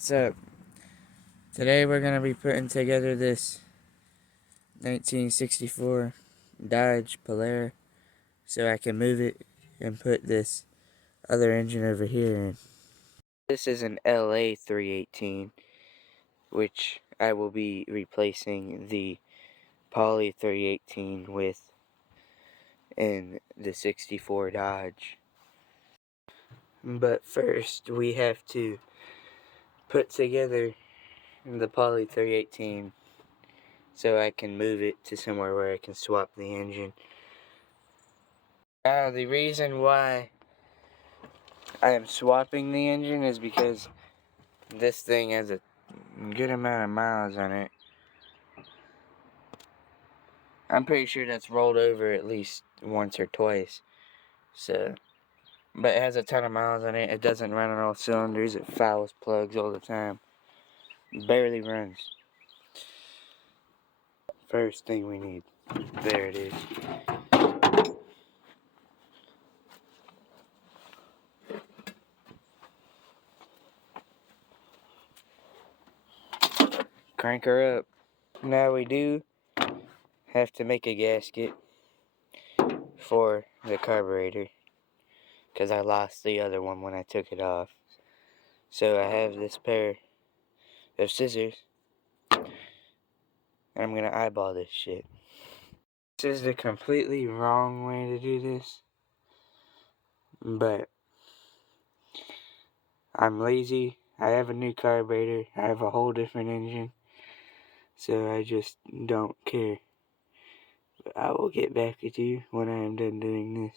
So, today we're going to be putting together this 1964 Dodge Polara so I can move it and put this other engine over here in. This is an LA 318, which I will be replacing the Poly 318 with in the 64 Dodge. But first, we have to put together the Poly 318 so I can move it to somewhere where I can swap the engine. The reason why I am swapping the engine is because this thing has a good amount of miles on it. I'm pretty sure that's rolled over at least once or twice. So, but it has a ton of miles on it. It doesn't run on all cylinders. It fouls plugs all the time. Barely runs. First thing we need. There it is. Crank her up. Now we do have to make a gasket for the carburetor, because I lost the other one when I took it off. So I have this pair of scissors, and I'm gonna eyeball this shit. This is the completely wrong way to do this, but I'm lazy. I have a new carburetor. I have a whole different engine, so I just don't care. But I will get back with you when I am done doing this.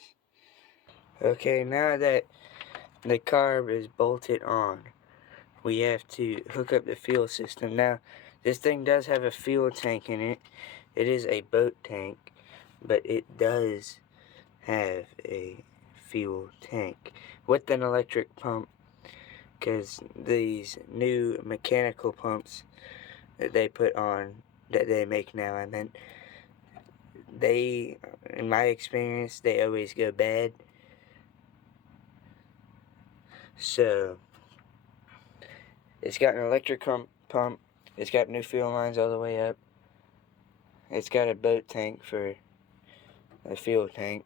Okay, now that the carb is bolted on, we have to hook up the fuel system. Now, this thing does have a fuel tank in it. It is a boat tank, but it does have a fuel tank with an electric pump, because these new mechanical pumps that they put on, that they make now, I meant, they, in my experience, they always go bad. So, it's got an electric pump, it's got new fuel lines all the way up, it's got a boat tank for a fuel tank.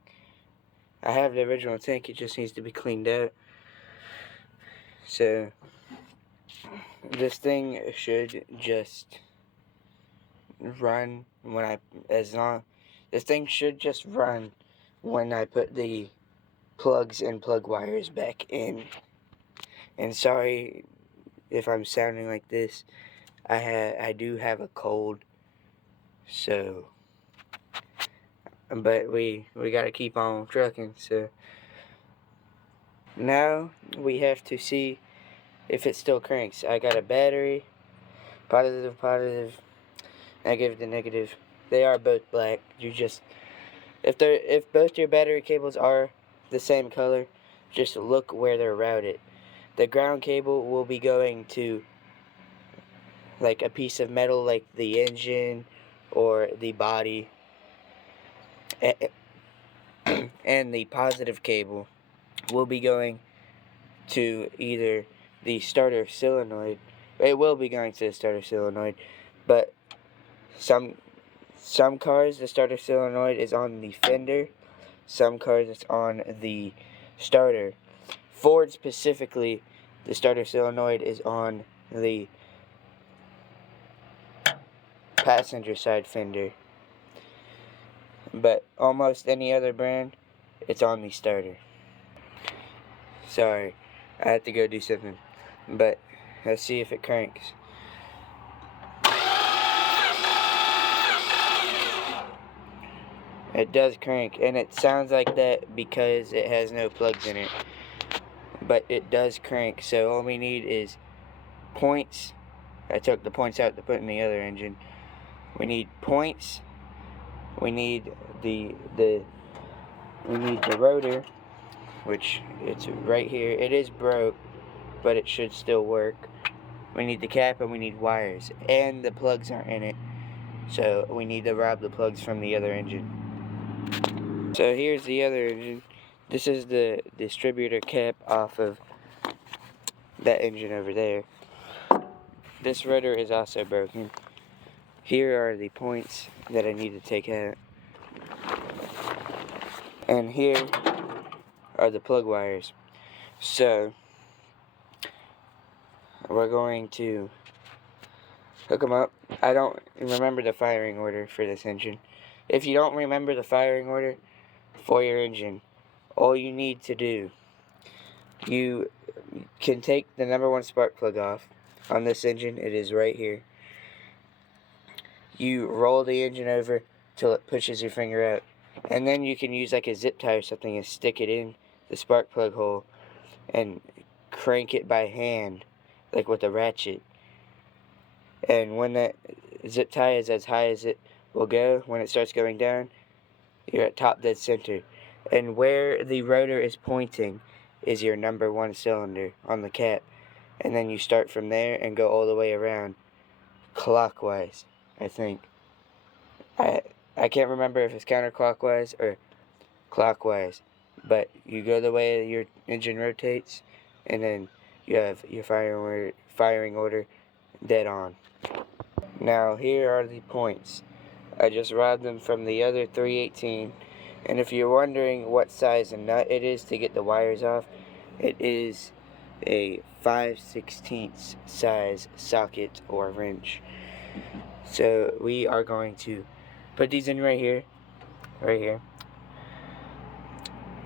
I have the original tank, it just needs to be cleaned out. So, this thing should just run this thing should just run when I put the plugs and plug wires back in. And sorry if I'm sounding like this. I do have a cold, so, but we gotta keep on trucking. So now we have to see if it still cranks. I got a battery, positive, negative to negative. They are both black. If both your battery cables are the same color, just look where they're routed. The ground cable will be going to like a piece of metal, like the engine or the body, and the positive cable will be going to either the starter solenoid. It will be going to the starter solenoid, but some cars, the starter solenoid is on the fender. Some cars, it's on the starter. Ford specifically, the starter solenoid is on the passenger side fender. But almost any other brand, it's on the starter. Sorry, I had to go do something. But let's see if it cranks. It does crank, and it sounds like that because it has no plugs in it. But it does crank, so all we need is points. I took the points out to put in the other engine. We need points. We need the rotor, which it's right here. It is broke, but it should still work. We need the cap, and we need wires, and the plugs aren't in it, so we need to rob the plugs from the other engine. So here's the other engine. This is the distributor cap off of that engine over there. this rotor is also broken. Here are the points that I need to take out. And here are the plug wires. So, we're going to hook them up. I don't remember the firing order for this engine. If you don't remember the firing order for your engine, all you need to do, you can take the number 1 spark plug off. On this engine, it is right here. You roll the engine over till it pushes your finger out. And then you can use like a zip tie or something and stick it in the spark plug hole and crank it by hand, like with a ratchet. And when that zip tie is as high as it will go, when it starts going down, you're at top dead center. And where the rotor is pointing is your number 1 cylinder on the cap. And then you start from there and go all the way around clockwise, I think. I can't remember if it's counterclockwise or clockwise, but you go the way your engine rotates, and then you have your firing order dead on. Now here are the points. I just robbed them from the other 318, and if you're wondering what size of nut it is to get the wires off, it is a 5/16 size socket or wrench. So we are going to put these in right here.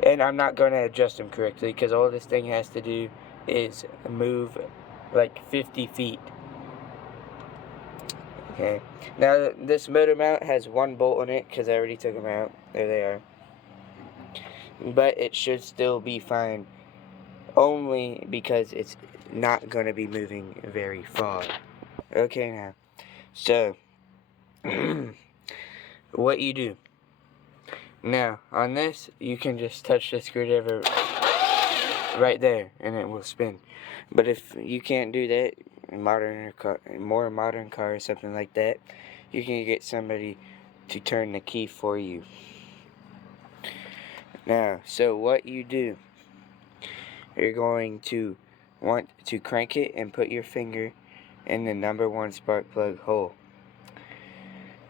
And I'm not going to adjust them correctly because all this thing has to do is move like 50 feet. Okay. Now this motor mount has 1 bolt on it because I already took them out. There they are. But it should still be fine. Only because it's not going to be moving very far. Okay now. So, what you do. Now, on this, you can just touch the screwdriver right there, and it will spin. But if you can't do that, more modern car or something like that, you can get somebody to turn the key for you. Now, so what you do, you're going to want to crank it and put your finger in the number 1 spark plug hole.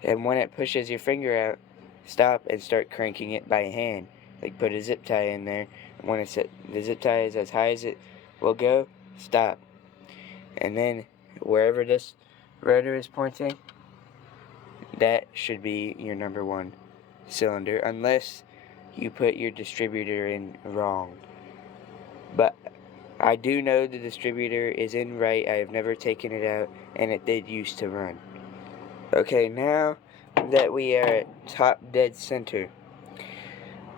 And when it pushes your finger out, stop and start cranking it by hand. Like put a zip tie in there. And when the zip tie is as high as it will go, stop. And then wherever this rotor is pointing, that should be your number 1 cylinder, unless you put your distributor in wrong. But I do know the distributor is in right. I have never taken it out, and it did used to run. Okay, now that we are at top dead center,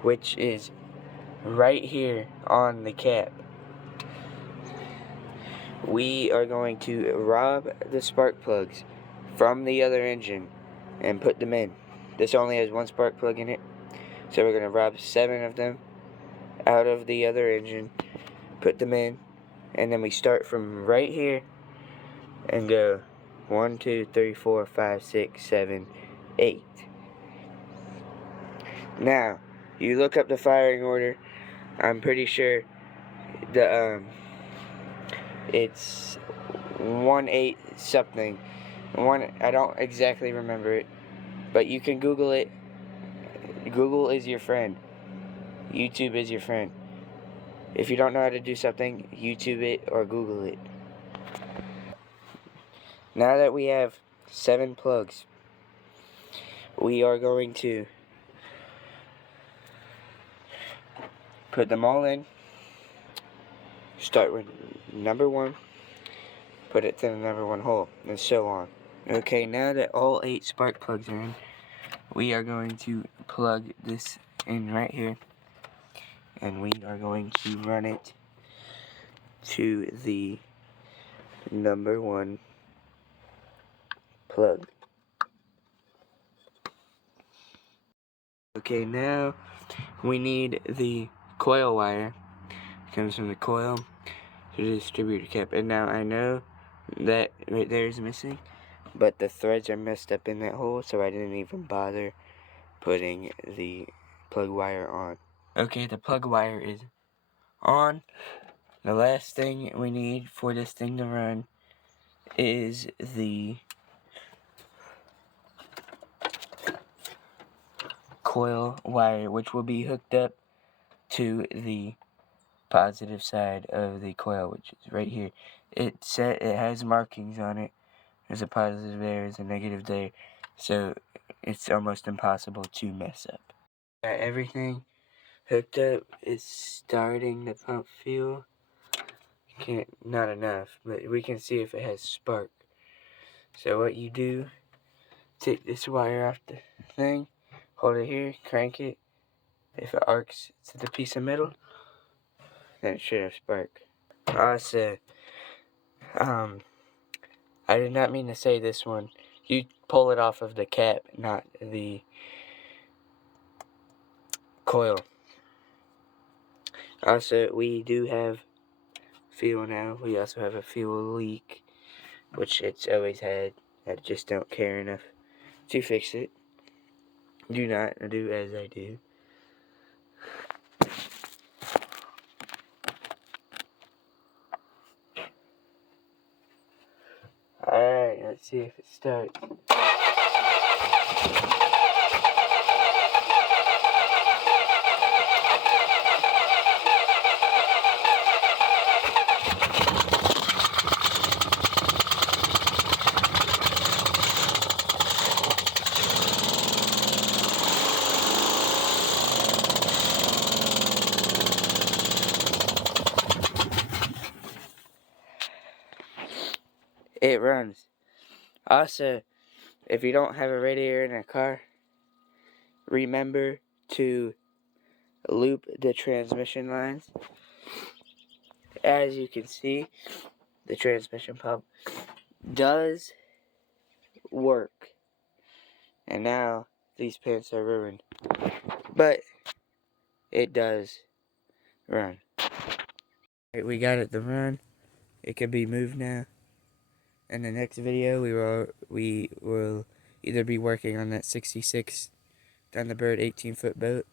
which is right here on the cap, we are going to rob the spark plugs from the other engine and put them in. This only has 1 spark plug in it, so we're going to rob 7 of them out of the other engine, put them in, and then we start from right here and go 1, 2, 3, 4, 5, 6, 7, 8. Now, you look up the firing order. I'm pretty sure it's 1/8 something. I don't exactly remember it, but you can Google it. Google is your friend. YouTube is your friend. If you don't know how to do something, YouTube it or Google it. Now that we have 7 plugs, we are going to put them all in. Start with number 1, put it to the number 1 hole, and so on. Okay, now that all 8 spark plugs are in, we are going to plug this in right here, and we are going to run it to the number 1 plug. Okay, now we need the coil wire. It comes from the coil to the distributor cap. And now I know that right there is missing, but the threads are messed up in that hole, so I didn't even bother putting the plug wire on. Okay, the plug wire is on. The last thing we need for this thing to run is the coil wire, which will be hooked up to the positive side of the coil, which is right here. It has markings on it. There's a positive there, there's a negative there, so it's almost impossible to mess up. Got everything hooked up. It's starting to pump fuel. Not enough, but we can see if it has spark. So what you do, take this wire off the thing, hold it here, crank it. If it arcs to the piece of metal, then it should have spark. Also, I did not mean to say this one. You pull it off of the cap, not the coil. Also, we do have fuel now. We also have a fuel leak, which it's always had. I just don't care enough to fix it. Do not do as I do. Alright, let's see if it starts. It runs. Also, if you don't have a radiator in a car, remember to loop the transmission lines. As you can see, the transmission pump does work. And now these pants are ruined. But it does run. Right, we got it to run. It can be moved now. In the next video, we will either be working on that 66 Thunderbird 18-foot boat,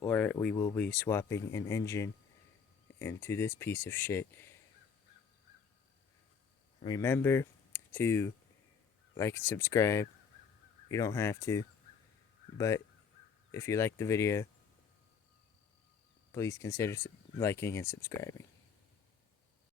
or we will be swapping an engine into this piece of shit. Remember to like and subscribe. You don't have to, but if you like the video, please consider liking and subscribing.